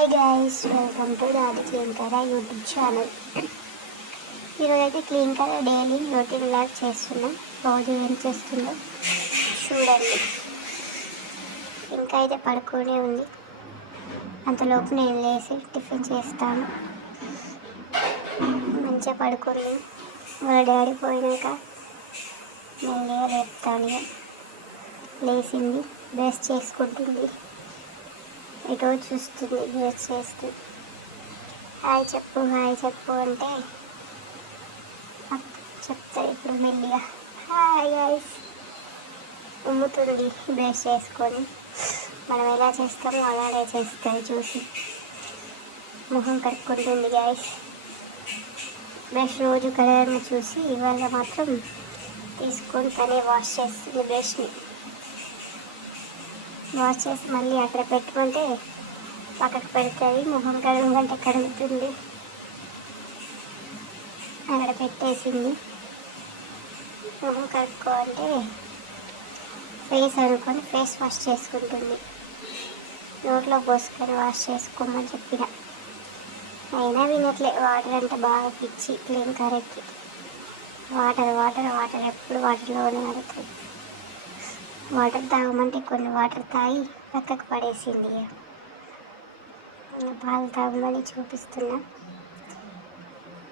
Hi guys, welcome to దాది clean కరా YouTube channel. ఈరోజు అయితే క్లీన్ కరా డైలీ రొటీన్ లాగా చేస్తున్నాం. రోజు ఏం చేస్తుందో చూడండి. ఇంకా అయితే పడుకునే ఉంది. అంతలోపు నేను లేచి టిఫిన్ చేస్తాను. మంచిగా పడుకుంది. వాళ్ళ డాడీ పోయినాక నేను లేపుతాను. లేచింది, బ్రష్ చేసుకుంటుంది. ఇటో చూస్తుంది, బ్రష్ చేస్తూ హాయ్ చెప్పు అంటే చెప్తా ఇప్పుడు మెల్లిగా. హాయ్ గైస్ ఉమ్ముతుంది బ్రష్ చేసుకొని. మనం ఎలా చేస్తామో అలానే చేస్తుంది చూసి. మొహం కడుక్కుంటుంది గైస్. బ్రష్ రోజు కడగడం చూసి ఇవాళ మాత్రం తీసుకొని తనే వాష్ చేస్తుంది. బ్రష్ని వాష్ చేసి మళ్ళీ అక్కడ పెట్టుకుంటే పక్కకు పెడుతుంది. మొహం కడగమంటే కడుగుతుంది. అక్కడ పెట్టేసింది. మొహం కడుక్కోవాలంటే ఫేస్ అనుకొని ఫేస్ వాష్ చేసుకుంటుంది. నోట్లో పోసుకొని వాష్ చేసుకోమని చెప్పిన, అయినా వినట్లే. వాటర్ అంటే బాగా పిచ్చి క్లీన్ కరెక్ట్. వాటర్ ఎప్పుడు వాటర్లోనే ఆడుతుంది. వాటర్ తాగమంటే కొన్ని వాటర్ తాగి పక్కకు పడేసింది. పాలు తాగమని చూపిస్తున్నా.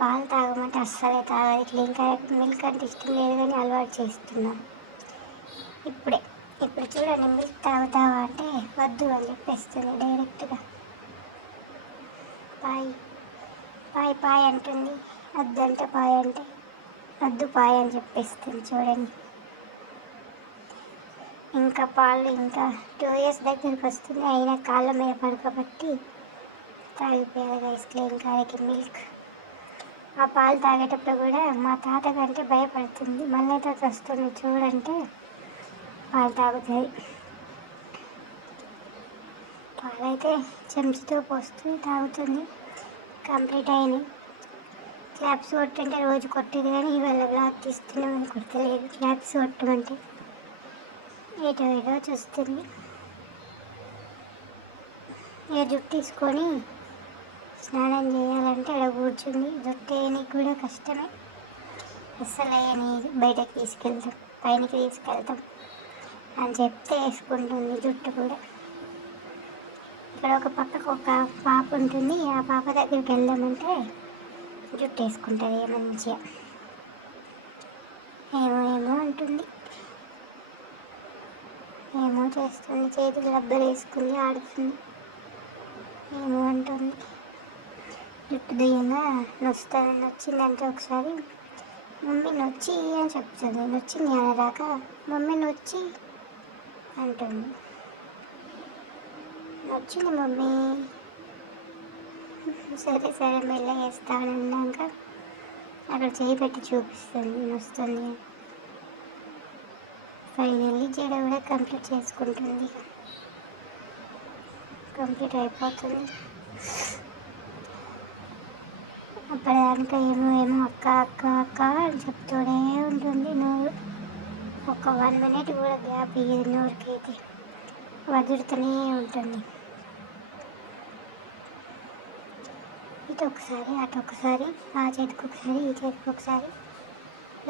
పాలు తాగమంటే అస్సలే తాగదు. క్లీన్ కరెక్ట్ మిల్క్ అంటే ఇష్టం లేదు కానీ అలవాటు చేస్తున్నా. ఇప్పుడు చూడండి, మిల్క్ తాగుతావా అంటే వద్దు అని చెప్పేస్తుంది డైరెక్ట్గా. పాయ్ అంటుంది. వద్దు అంటే పాయ్ అంటే వద్దు పాయ్ అని చెప్పేస్తుంది. చూడండి, ఇంకా పాలు ఇంకా 2 years దగ్గరికి వస్తుంది. అయినా కాళ్ళ మీద పడుకోబట్టి తాగిపోయారు గైస్ క్లీన్ కారకి మిల్క్. ఆ పాలు తాగేటప్పుడు కూడా మా తాత కంటే భయపడుతుంది. మళ్ళీ తాత వస్తుంది చూడంటే పాలు తాగుతుంది. పాలైతే చెంచుతో పోస్తూ తాగుతుంది. కంప్లీట్ అయినాయి. క్లాప్స్ కొట్టుంటే రోజు కొట్టేది కానీ ఇవాళ బ్లాక్ తీస్తున్నామని కొట్టలేదు. క్లాప్స్ కొట్టమంటే ఏటో చూస్తుంది. జుట్టు తీసుకొని స్నానం చేయాలంటే అక్కడ కూర్చుంది. జుట్టు వేయడానికి కూడా కష్టమే. అస్సలు వేయనీది. బయటకు తీసుకెళ్తాం, పైనకి తీసుకెళ్తాం అని చెప్తే వేసుకుంటుంది జుట్టు కూడా. ఇక్కడ ఒక పక్కకు ఒక పాప ఉంటుంది. ఆ పాప దగ్గరికి వెళ్దామంటే జుట్టు వేసుకుంటుంది మంచిగా. ఏమో అంటుంది, ఏమో చేస్తుంది. చేతులు రబ్బర్ వేసుకుంది, ఆడుతుంది. ఏమో అంటుంది. జుట్టు దియ్యంగా నొచ్చిందంటే ఒకసారి మమ్మీ నొచ్చి అని చెప్తుంది. నొచ్చింది అనరాక మమ్మీ నొచ్చి అంటుంది. నొచ్చింది మమ్మీ. సరే మెల్ల వేస్తాను అన్నాక అక్కడ చేయి పెట్టి చూపిస్తుంది నొస్తుంది. ఫైనల్లీ జడ కూడా కంప్లీట్ చేసుకుంటుంది. కంప్లీట్ అయిపోతుంది. అప్పటిదాకా ఏమో అక్క అని చెప్తూనే ఉంటుంది. నోరు ఒక 1 minute కూడా గ్యాప్ ఇయ్యదు నోరుకైతే. వదులుతూనే ఉంటుంది. ఇటు ఒకసారి అటు ఒకసారి, ఆ చేతికి ఒకసారి ఈ చేతికి ఒకసారి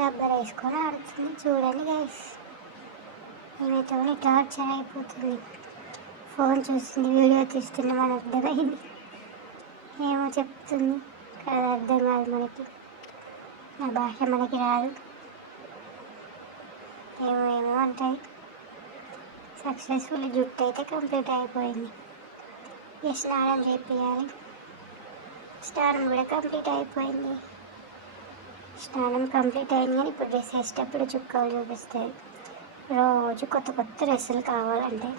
రబ్బర్ వేసుకొని ఆడుతుంది. చూడండి గైస్, ఏమైతే టార్చర్ అయిపోతుంది. ఫోన్ చూస్తుంది, వీడియో తీస్తుంది అని అర్థమైంది. ఏమో చెప్తుంది కదా, అర్థం కాదు మనకి. నా భాష మనకి రాదు. ఏమో అంటాయి. సక్సెస్ఫుల్ జుట్టు అయితే కంప్లీట్ అయిపోయింది. స్నానం చేయాలి. స్నానం కూడా కంప్లీట్ అయిపోయింది. స్నానం కంప్లీట్ అయింది కానీ ఇప్పుడు డ్రెస్ వేసేటప్పుడు చుక్కలు చూపిస్తాయి. రోజు కొత్త డ్రెస్సులు కావాలంటే,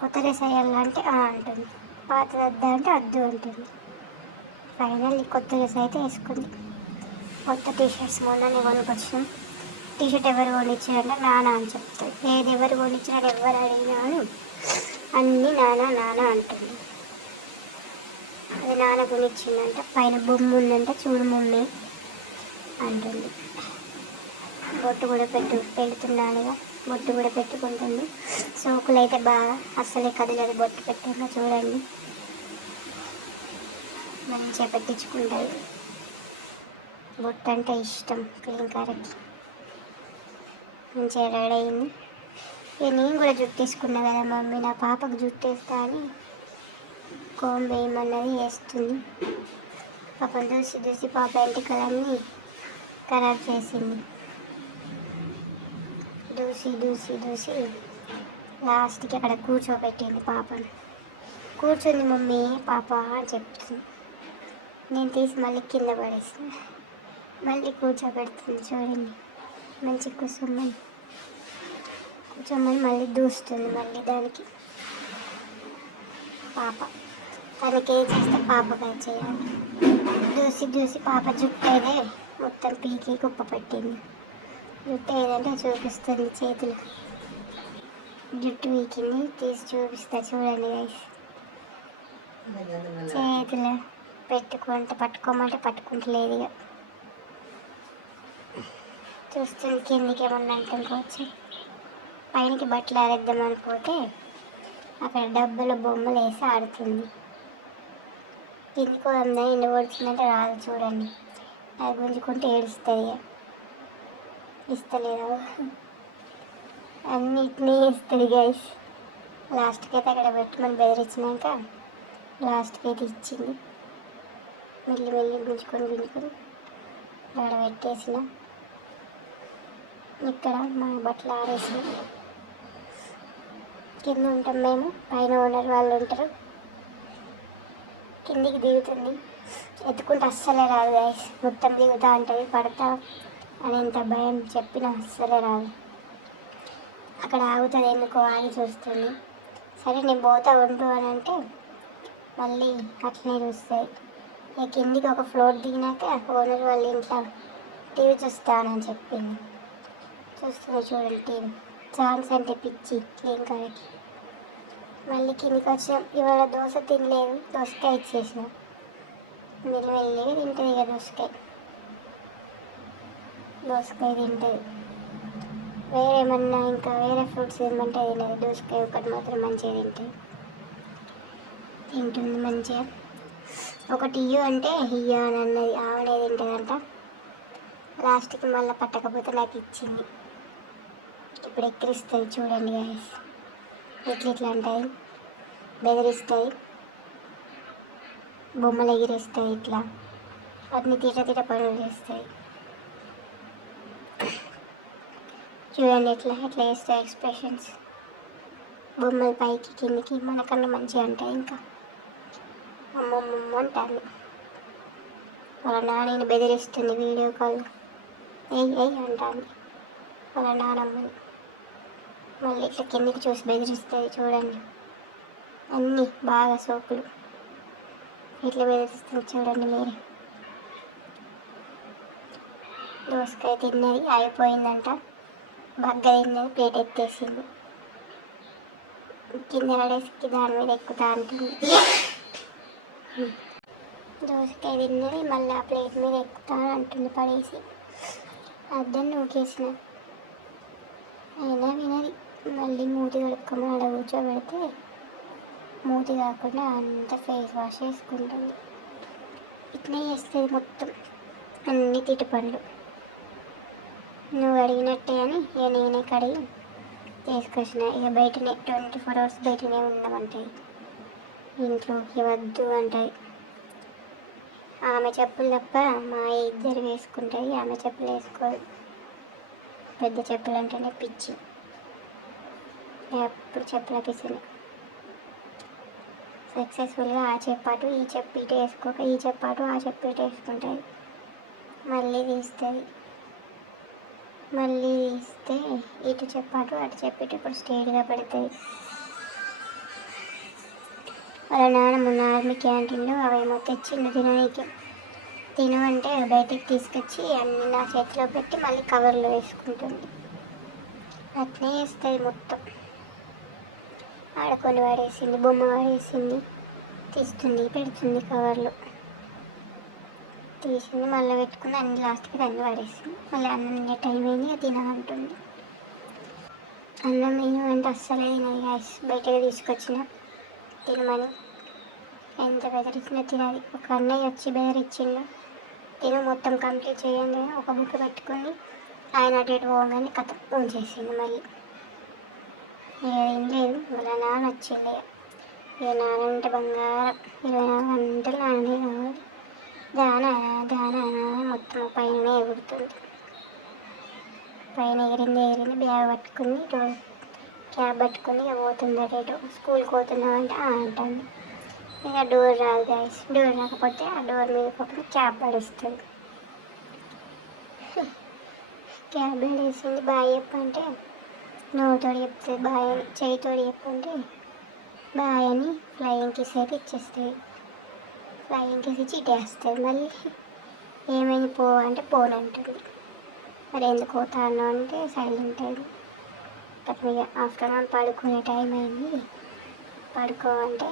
కొత్త డ్రెస్ వేయాలంటే అంటుంది, పాతది వద్దా అంటే వద్దు అంటుంది. ఫైనల్ కొత్త డ్రెస్ అయితే వేసుకుంది. కొత్త టీషర్ట్స్ మొన్ననే కొనుక్కొచ్చినాం. టీషర్ట్ ఎవరు కొనిచ్చారంటే నాన్న అని చెప్తాడు. ఏది ఎవరు కొనిచ్చారని ఎవరు అడిగినాను అన్నీ నాన్న అంటుంది. అది నాన్న కొనిచ్చిందంట. పైన బొమ్మ ఉందంట, చూడు మమ్మీ అంటుంది. బొట్టు కూడా పెడుతున్నాడుగా, బొట్టు కూడా పెట్టుకుంటుంది. సోకులు అయితే బాగా అస్సలే కదలదు బొట్టు పెట్టాక. చూడండి మంచిగా పెట్టించుకుంటుంది. బొట్టు అంటే ఇష్టం క్లీంకర్కి. మంచిగా రెడీ అయింది. ఇక నేను కూడా జుట్టు తీసుకున్నా కదా మమ్మీ, నా పాపకు జుట్టు వేస్తా అని కోంబు వేయమన్నది, వేస్తుంది. పాపం దూసి దూసి పాప ఎంటికలన్నీ ఖరాబ్ చేసింది. దూసి దూసి దూసి లాస్ట్కి అక్కడ కూర్చోబెట్టింది పాపను. కూర్చుంది మమ్మీ పాప అని చెప్తుంది. నేను తీసి మళ్ళీ కింద పడేసిన. మళ్ళీ కూర్చోబెడుతుంది చూడండి. మంచి కూర్చోమని మళ్ళీ దూస్తుంది. మళ్ళీ దానికి పాప తనకి ఏం చేస్తే పాపగా చేయాలి. దూసి దూసి పాప జుట్టు అయితే మొత్తం పీకి కుప్ప పెట్టింది. జుట్టు ఏదంటే చూపిస్తుంది చేతులు. జుట్టు పీకింది, తీసి చూపిస్తా చూడండి గైస్. చేతులు పట్టుకోమంటే పట్టుకుంటలేదు. ఇక చూస్తుంది కిందికి ఏమన్నా అనుకోవచ్చు. పైనకి బట్టలు ఆరేద్దామని పోతే అక్కడ డబ్బుల బొమ్మలు వేసి ఆడుతుంది. కిందికి వద్దా ఎండ పడుతుందంటే రాదు చూడండి. అది గుంజుకుంటే ఏడుస్తుంది. ఇస్తలేదు అన్నిటినీ ఇస్తుంది గైస్. లాస్ట్కి అయితే అక్కడ పెట్టుమని బెదిరించినాక లాస్ట్కి అయితే ఇచ్చింది. మెల్లి మెల్లి గుంజుకొని అక్కడ పెట్టేసిన. ఇక్కడ మా బట్టలు ఆరేసి కింద ఉంటాం మేము, పైన ఓనర్ వాళ్ళు ఉంటారు. కిందికి దిగుతుంది, ఎత్తుకుంటే అస్సలే రాదు గైస్. మొత్తం దిగుతా ఉంటుంది, పడతా అనేంత భయం చెప్పిన అస్సలే రాదు. అక్కడ ఆగుతుంది, ఎందుకో ఆగి చూస్తుంది. సరే నేను పోతా ఉండు అని అంటే మళ్ళీ అట్లనే చూస్తాయి. ఇక కిందికి ఒక ఫ్లోర్ దిగినాక ఓనర్ వాళ్ళ ఇంట్లో టీవీ చూస్తానని చెప్పింది. చూస్తుంది చూడండి టీవీ. ఛాన్స్ అంటే పిచ్చి క్లీంకర్కి. మళ్ళీ కిందికి వచ్చాం. ఇవాళ దోశ తినలేదు, దోసకాయ ఇచ్చేసిన. మెల్లి తింటుంది. ఇక దోసకాయ తింటుంది. వేరేమన్నా ఇంకా వేరే ఫ్రూట్స్ ఏమంటే తినదు. దోసకాయ ఒకటి మాత్రం మంచిగా తింటుంది మంచిగా. ఒకటి ఇయ్యు అంటే ఇయ్య అని అన్నది. ఆవనే తింటుందంట. లాస్ట్కి మళ్ళీ పట్టకపోతే నాకు ఇచ్చింది. ఇప్పుడు ఎక్కిరిస్తుంది చూడండి గైస్. ఇట్లా అంటాయి, బెదిరిస్తాయి, బొమ్మలు ఎగిరేస్తాయి, ఇట్లా అన్ని తీట పనులు చేస్తాయి. చూడండి ఎట్లా వేస్తాయి ఎక్స్ప్రెషన్స్. బొమ్మలు పైకి కిందికి మనకన్నా మంచిగా ఉంటాయి. ఇంకా అమ్మమ్మమ్మ అంటాను. వాళ్ళ నాన్నని బెదిరిస్తుంది వీడియో కాల్. ఏయ్ అంటాను వాళ్ళ నానమ్మని. మళ్ళీ ఇట్లా కిందికి చూసి బెదిరిస్తుంది చూడండి. అన్నీ బాగా సోకులు. ఇట్లా బెదిరిస్తుంది చూడండి మీరు. దోసకాయ తిన్నది అయిపోయిందంట. బగ్గ తిన్నది, ప్లేట్ ఎత్తేసింది. కింద పడేసి దాని మీద ఎక్కుతా అంటుంది. దోసకాయ తిన్నది మళ్ళీ ఆ ప్లేట్ మీద ఎక్కుతా అంటుంది పడేసి. అద్దం నూకేసిన అయినా వినది. మళ్ళీ మూతి కడుక్కొని ఆడ కూర్చోబెడితే మూతి కాకుండా అంత ఫేస్ వాష్ వేసుకుంటుంది. ఇట్లే చేస్తుంది మొత్తం అన్ని తిట్టు పనులు. నువ్వు అడిగినట్టే అని ఇక నేనే కడిగి తీసుకొచ్చిన. ఇక బయటనే 24 hours బయటనే ఉండమంటాయి. ఇంట్లోకి వద్దు అంటాయి. ఆమె చెప్పులు తప్ప మా ఇద్దరు వేసుకుంటాయి. ఆమె చెప్పులు వేసుకోదు. పెద్ద చెప్పులు అంటేనే పిచ్చి. ఎప్పుడు చెప్పుల పిసిని. సక్సెస్ఫుల్గా ఆ చెప్పాటు ఈ చెప్పు ఇటు వేసుకోక ఈ చెప్పాటు ఆ చెప్పు ఇటు వేసుకుంటుంది. మళ్ళీ తీస్తుంది. మళ్ళీ తీస్తే ఇటు చెప్పాటు అటు చెప్పి ఇప్పుడు స్ట్రైట్గా పెడుతుంది. వాళ్ళ నాన్న మొన్న ఆర్మీ క్యాంటీన్లో అవేమో తెచ్చిండు తినడానికి. తినమంటే బయటికి తీసుకొచ్చి అన్ని నా చేతిలో పెట్టి మళ్ళీ కవర్లో వేసుకుంటుంది. అట్లే వేస్తుంది మొత్తం. ఆడుకొని వాడేసింది, బొమ్మ వాడేసింది, తీస్తుంది పెడుతుంది కవర్లో. తీసింది మళ్ళీ పెట్టుకుని అన్ని లాస్ట్కి దాన్ని వాడేసింది. మళ్ళీ అన్నం తినే టైం అయింది, తినమంటుంది. అన్నం ఏమంటే అస్సలే తినది గాయస్. బయటకు తీసుకొచ్చిన తినమని ఎంత బెదిరించినా తినది. ఒక అన్నయ్య వచ్చి బెదిరించిండు, తిను మొత్తం కంప్లీట్ చేయండి ఒక బుక్ పెట్టుకుని ఆయన అటు ఇటు పోగానే కథ ఫోన్ చేసిండు. మళ్ళీ ఏం లేదు, వాళ్ళ నాన్న వచ్చిండే. ఇక నాన్న అంటే బంగారం, 24 గంటలు నాన్నే కావాలి. దానా దానా మొత్తం పైన ఎగురుతుంది. పైన ఎగిరింది బ్యాగ్ పట్టుకుని క్యాబ్ పట్టుకుని ఇక పోతుంది అటు ఇటు. స్కూల్కి పోతున్నామంటే అంటుంది. ఇక డోర్ రాదు గాయస్, డోర్ రాకపోతే ఆ డోర్ మీద పోతే క్యాబ్ పడేస్తుంది. క్యాబ్ పడేసింది. బాయ్ చెప్పంటే నోటితోటి చెప్తుంది బాయ్ అని, చేయితోటి చెప్పుంటే బాయ్ అని ఫ్లయింగ్ కిస్ అయితే ఇచ్చేస్తుంది. ఫ్లయింగ్ కిస్ ఇచ్చి ఇటేస్తుంది. మళ్ళీ ఏమైంది పో అంటే పోనంటుంది. మరి ఎందుకు పోతాను అంటే సైలెంట్ అయింది. ఇక ఆఫ్టర్నూన్ పడుకునే టైం అయింది. పడుకోమంటే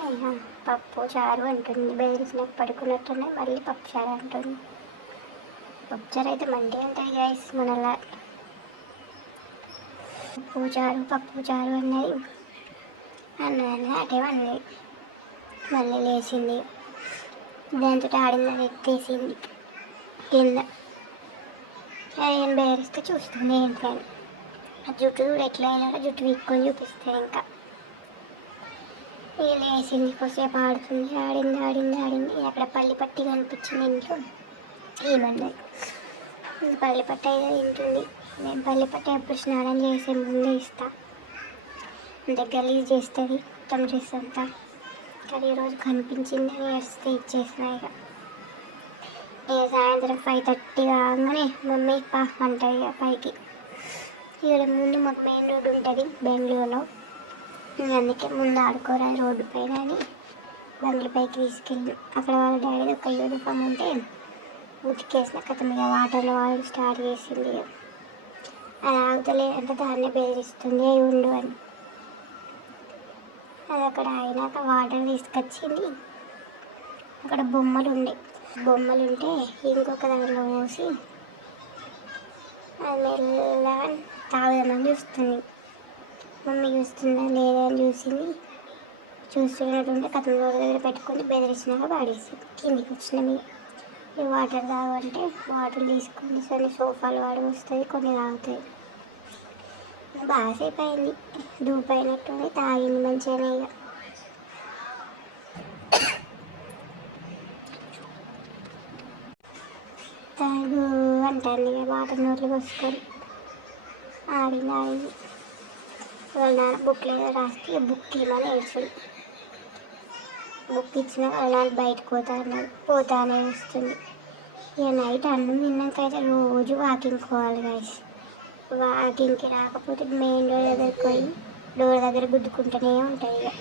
పప్పు చారు అంటుంది. బెదిరించినట్టు పడుకున్నట్టునే మళ్ళీ పప్పు చారు అంటుంది. పప్పు చారు అయితే మండే ఉంటుంది గైస్ మనలా. పప్పు చారు అన్నది అటే అన్నది. మళ్ళీ లేచింది. దాంతో ఆడిందని ఎత్తేసింది కింద. ఏం బెదిరిస్తే చూస్తుంది ఏంటని. ఆ జుట్టు కూడా ఎట్లా అయినా జుట్టు వీక్కొని చూపిస్తుంది. ఇంకా లేచింది, కొద్దిసేపు ఆడుతుంది. ఆడింది. అక్కడ పల్లి పట్టి కనిపించింది ఇంట్లో. ఏమన్నది పల్లి పట్టి అయితే తింటుంది. నేను పల్లి పట్టి ఎప్పుడు స్నానం చేసే ముందే ఇస్తా, అంతే గలీజ్ చేస్తుంది మొత్తం డ్రెస్ అంతా. కానీ ఈరోజు కనిపించింది అని వస్తే ఇచ్చేసిన. ఇక సాయంత్రం 5:30 కాగానే మమ్మీ పా అంటుంది. ఇక పైకి ఇక్కడ ముందు మాకు మెయిన్ రోడ్డు ఉంటుంది బెంగళూరులో. అందుకే ముందు ఆడుకోరా రోడ్డు పైన అని బంగ్ల పైకి తీసుకెళ్ళి అక్కడ వాళ్ళ డాడీ ఒక యూనిఫామ్ ఉంటే ఉతికేసిన కథ మీద వాటర్లో వాళ్ళు స్టార్ట్ చేసింది. అది ఆగుతలే అంటే దాన్నే బెదిరిస్తుంది ఉండు అని. అది అక్కడ అయినాక వాటర్ తీసుకొచ్చింది. అక్కడ బొమ్మలు ఉంటే ఇంకొక దాంట్లో పోసి అది మెల్లగా తాగుదామని చూస్తుంది. మమ్మీ చూస్తుందా లేదా అని చూస్తున్నట్టుంటే కథం రోడ్డు దగ్గర పెట్టుకొని బెదిరించినాక పాడేసింది. కిందికి వచ్చిన మీద ఈ వాటర్ తాగంటే వాటర్ తీసుకొని సరే సోఫాలు వాడి వస్తుంది, కొన్ని తాగుతాయి. బాగాసేపు అయింది, దూపైనట్టు తాగింది మంచిగానే. ఇక తాగు అంటుంది. ఇక వాటర్ నోట్లు పోసుకొని ఆడింది. వాళ్ళ నాన్న బుక్ లేదా రాస్తే బుక్ ఇవ్వమని ఏడ్చింది. బుక్ ఇచ్చిన వాళ్ళ నాన్న బయటకు పోతానే వస్తుంది. ఇక నైట్ అన్నం తిన్నాక అయితే రోజు వాకింగ్ పోవాలి గైస్. వాకింగ్కి రాకపోతే మెయిన్ డోర్ దగ్గరికి పోయి డోర్ దగ్గర గుద్దుకుంటూనే ఉంటుంది. ఇక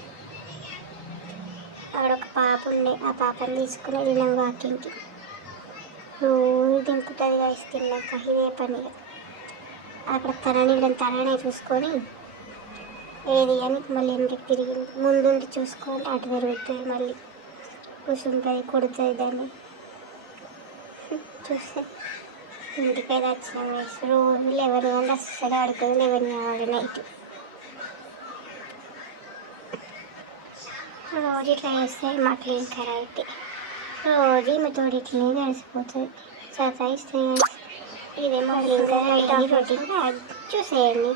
అక్కడ ఒక పాప ఉండే, ఆ పాపని తీసుకుని వెళ్ళినాం వాకింగ్కి. రోజు దింపుతుంది గైస్ తిన్నాక. ఇదే పని. అక్కడ తననే చూసుకొని ఏది అని మళ్ళీ ఇంటికి తిరిగింది. ముందుండి చూసుకుంటే అటు తిరుగుతుంది, మళ్ళీ కూర్చుంటుంది, కొడుతుంది దాన్ని చూస్తే. ఇంటికైతే వచ్చిన వేసి రోజు 11 గంటలు అస్సలు ఆడుతుంది. 11 కావాలి నైట్. రోజు ఇట్లా చేస్తే మా క్లీన్ అయితే రోజు ఈమె తోడు ఇట్లనే కలిసిపోతుంది. సతాయిస్తే ఇదే మా క్లీన్ రొటీన్ చూసేయండి.